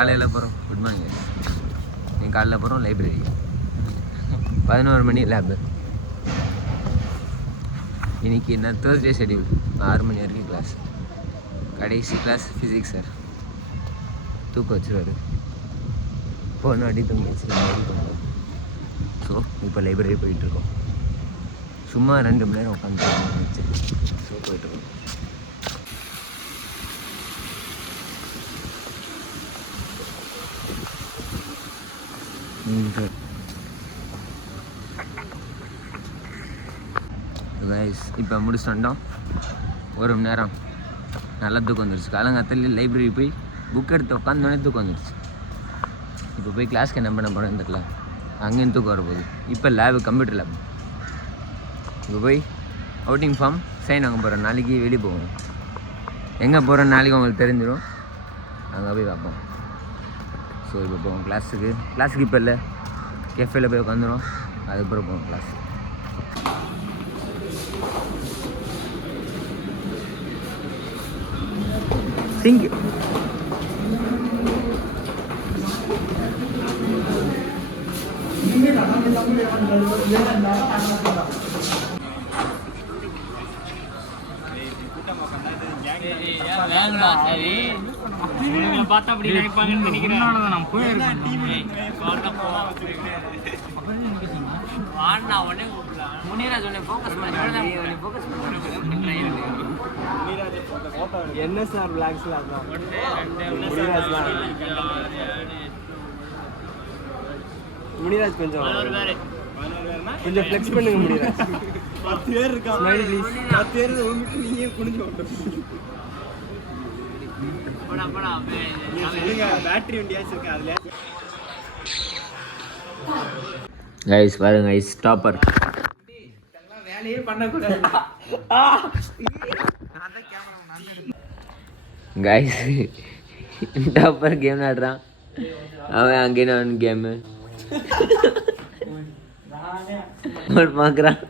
காலையில் போகிறோம். Good morning. நீங்கள் காலையில் போகிறோம் லைப்ரரி. 11 மணி லேபு. இன்றைக்கி என்ன தேர்ஸ்டே ஷெடியூல். 6 மணி வரைக்கும் கிளாஸ். கடைசி கிளாஸ் ஃபிசிக்ஸ் சார். தூக்கம் வச்சுருவார். போன வாட்டி தூங்கிச்சு. ஸோ இப்போ லைப்ரரி போயிட்டுருக்கோம். சும்மா 2 மணி நேரம் உட்காந்து வச்சு ஸோ போயிட்டுருக்கோம். கைஸ் இப்போ முடிச்சுட்டு வந்தோம். 1 மணி நேரம் நல்லா தூக்கம் வந்துடுச்சு. காலங்காலத்தில் லைப்ரரி போய் புக் எடுத்து உட்காந்தோடனே தூக்கம் வந்துடுச்சு. இப்போ போய் கிளாஸ்க்கு என்ன பண்ண போகிறேன்னு தெரியல. அங்கேயும் தூக்கம் வரப்போகுது. இப்போ லேபு, கம்ப்யூட்டர் லேப். இப்போ போய் அவுட்டிங் ஃபார்ம் சைன் வாங்க போகிறோம். நாளைக்கு வெளியே போவோம். எங்கே போகிறோம் நாளைக்கு உங்களுக்கு தெரிஞ்சிடும். அங்கே போய் பார்ப்போம். ஸோ இப்போ போவோம் கிளாஸுக்கு இப்போ இல்லை, கேஃபேல போய் உட்காந்துரும். அதுக்கப்புறம் போவோம் கிளாஸ். சிங்க் பார்த்தா அப்படி நினைப்பாங்கன்னு நினைக்கிறேன். நான் போயிருக்கேன். முனிராஜ் உன்னை ஃபோக்கஸ் பண்ணி என்எஸ்ஆர் பிளாக்ஸ்ல முனிராஜ் கொஞ்சம் ஃப்ளெக்ஸ் பண்ணுங்க. முனிராஜ் 10 பேர் இருக்கா. Smile please. 10 பேர் உங்களுக்கு நீயே குனிஞ்சு ஓட்டுறீங்க. போடா நீங்க பேட்டரி வண்டியாச்சு இருக்கு அதுல. கைஸ் பாருங்க கைஸ், டாப்பர். இதெல்லாம் வேலையே பண்ண கூடாது. கைஸ் டாப்பர் கேம் ஆடுறான். அவன் அங்கே நான் கேமு பார்க்குறான்.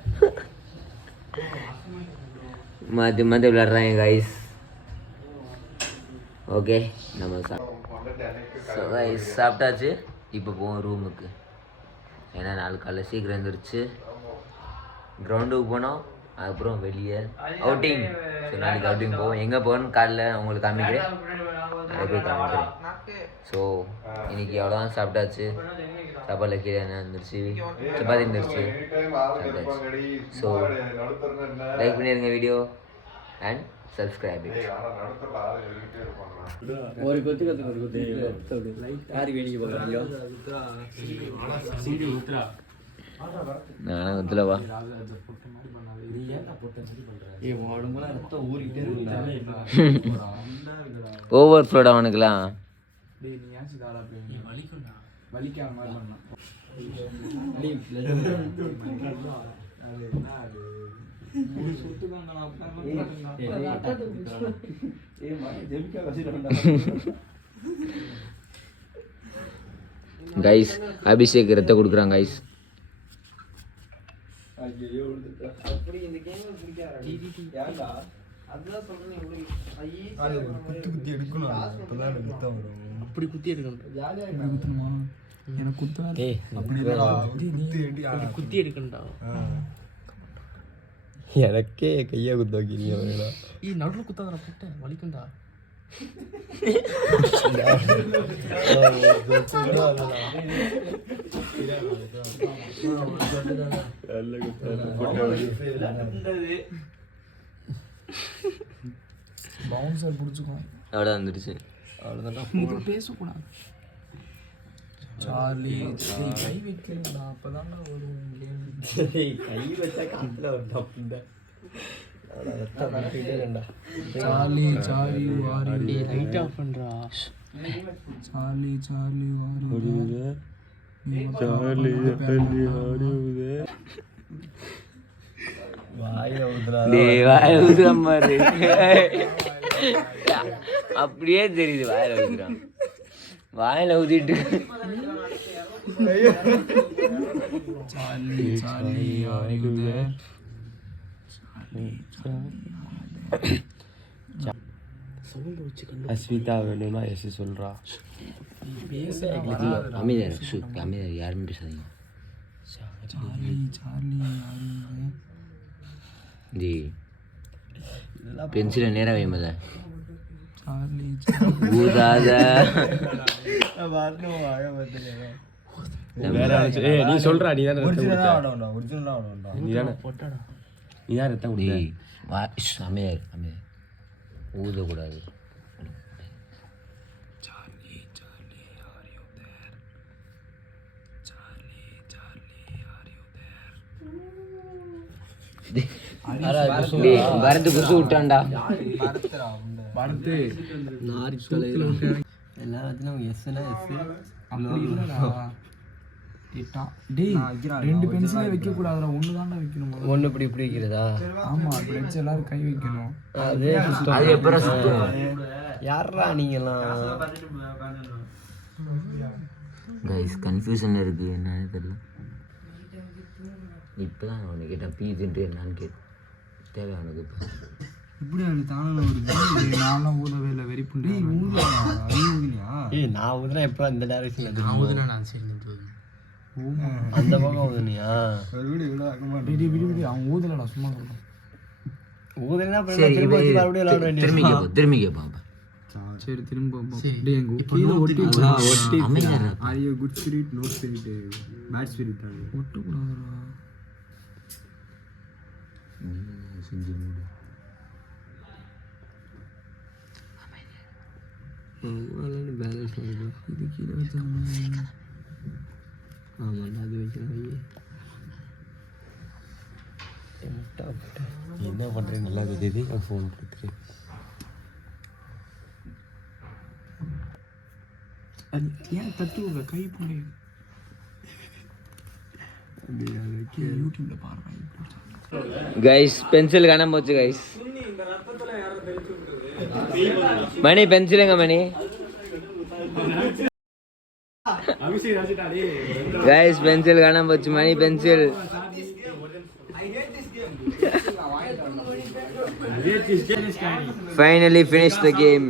மாற்றி மாற்றி விளையாடுறாங்க கைஸ். ஓகே நம்ம சாப்பிட்டாச்சு. இப்போ போவோம் ரூமுக்கு. ஏன்னா நாலு காலைல சீக்கிரம் எழுந்திரிச்சு கிரவுண்டுக்கு போனோம். அதுக்கப்புறம் வெளியே அவுட்டிங். ஸோ நாளைக்கு அவுட்டிங் போவோம். எங்கே போகணும்னு காலைல உங்களுக்கு காமிக்கிறேன். அதை போய் காமிக்கிறேன். ஸோ இன்னைக்கு அவ்வளோதான். சாப்பிட்டாச்சு. சாப்பாடில் கீழே என்ன இருந்துருச்சு, சப்பாத்தி இருந்துருச்சு, சாப்பிட்டாச்சு. ஸோ லைக் பண்ணிடுங்க வீடியோ அண்ட் சப்ஸ்கிரைப். ஒரு கொத்து யாரு வேடிக்கை பார்க்குறீங்க? நான் குத்துலவா ஓவர் ஃப்ளோட் அவனுக்குலாம். கைஸ் அபிஷேக் ரத்த கொடுக்குறாங்க கைஸ். குத்தி எடுக்கணும். அப்படி குத்தி எடுக்கணும். எனக்கு குத்தி எடுக்கணும்டா. எனக்கே கையா குத்த வைக்கிறீங்க. நடுவில் குத்தாத போட்ட வலிக்கும்டா. பவுன்சர் பிடிச்சிக்குவோம். அவ்வளோ வந்துடுச்சு. அவ்வளோதான். பேசக்கூடாது. சார்லி கை வைக்கிறா. அப்போதாங்க ஒரு கை வச்சா காத்துல ஒரு தப்பு. சார்லி வாரி லைட் ஆஃப் பண்றா. சார்லி வாரி சார்லி வாரி வாய ஊதுற மாதிரி அப்படியே தெரியுது. வாயில ஊதுறான். வாயில ஊதிட்டு அஸ்விதா வேணும்னா எஸ் சொல்றா. அமைதியாக யாருமே பேசாதீங்க. ஜி பென்சிலை நேராக வைமல ஊதாத. நீ சொல்றா, நீ தானே ஒரிஜினலா ஆடணும், ஒரிஜினலா ஆடணும். நீ தானே நீ தான் ரத்தம் குடி. அமைதியாக ஊதக்கூடாது. வரது குசு விட்டான்டா. எல்லாத்துலயும் எஸ்னா எஸ். ரெண்டு பென்சிலே வைக்க கூடாதுடா, ஒன்று தான்டா வைக்கணும். ஒன்று இப்படி இப்படி வைக்கிறதா? ஆமா, அப்படி வச்சு எல்லாரும் கை வைக்கணும். அதே அது எப்பறம் சுத்தும்? யாரா நீங்களாம்? கைஸ் கன்ஃபியூஷனில் இருக்குது, என்னன்னு தெரியல. இப்போ தான் அவனை கேட்டால் பீஜுன்ட்டு என்னான்னு கேட்டு தேவை அவனுக்கு. இப்போ இப்படி அது தானே வருது. நான்லாம் ஊதவே இல்லை, வெறி புண்டி ஊதுனியா? நான் ஊதுனா எப்போ இந்த டைரக்ஷன் ஊதுனா அந்த பக்கம் ஊதுனியா? அவன் ஊதலடா, சும்மா சொல்றான். ஊதுனா சரி, திரும்ப வச்சு மறுபடியும் விளையாட திரும்பி வேண்டியது. கேட்போம், திரும்பி கேட்பான். சரி, திரும்ப ஒட்டி good spirit, no spirit, bad spirit ஒட்டக்கூடாதுடா. செஞ்சு மூடு. பேலன்ஸ் பண்ணுது. இது கீழே வச்சாங்க. ஆமாண்டா, அது வைக்கிறேன். என்ன பண்ணுறேன் நல்லா தெரியுது. ஃபோன் கொடுத்துரு. அது ஏன் தட்டி விடுற? கை புள்ளி யூடியூப்ல பாருங்க. கைஸ் பென்சில் காணாம போச்சு கைஸ். மணி பென்சிலுங்க மணி. கைஸ் பென்சில் காணாம போச்சு. மணி pencil. Finally finished the game.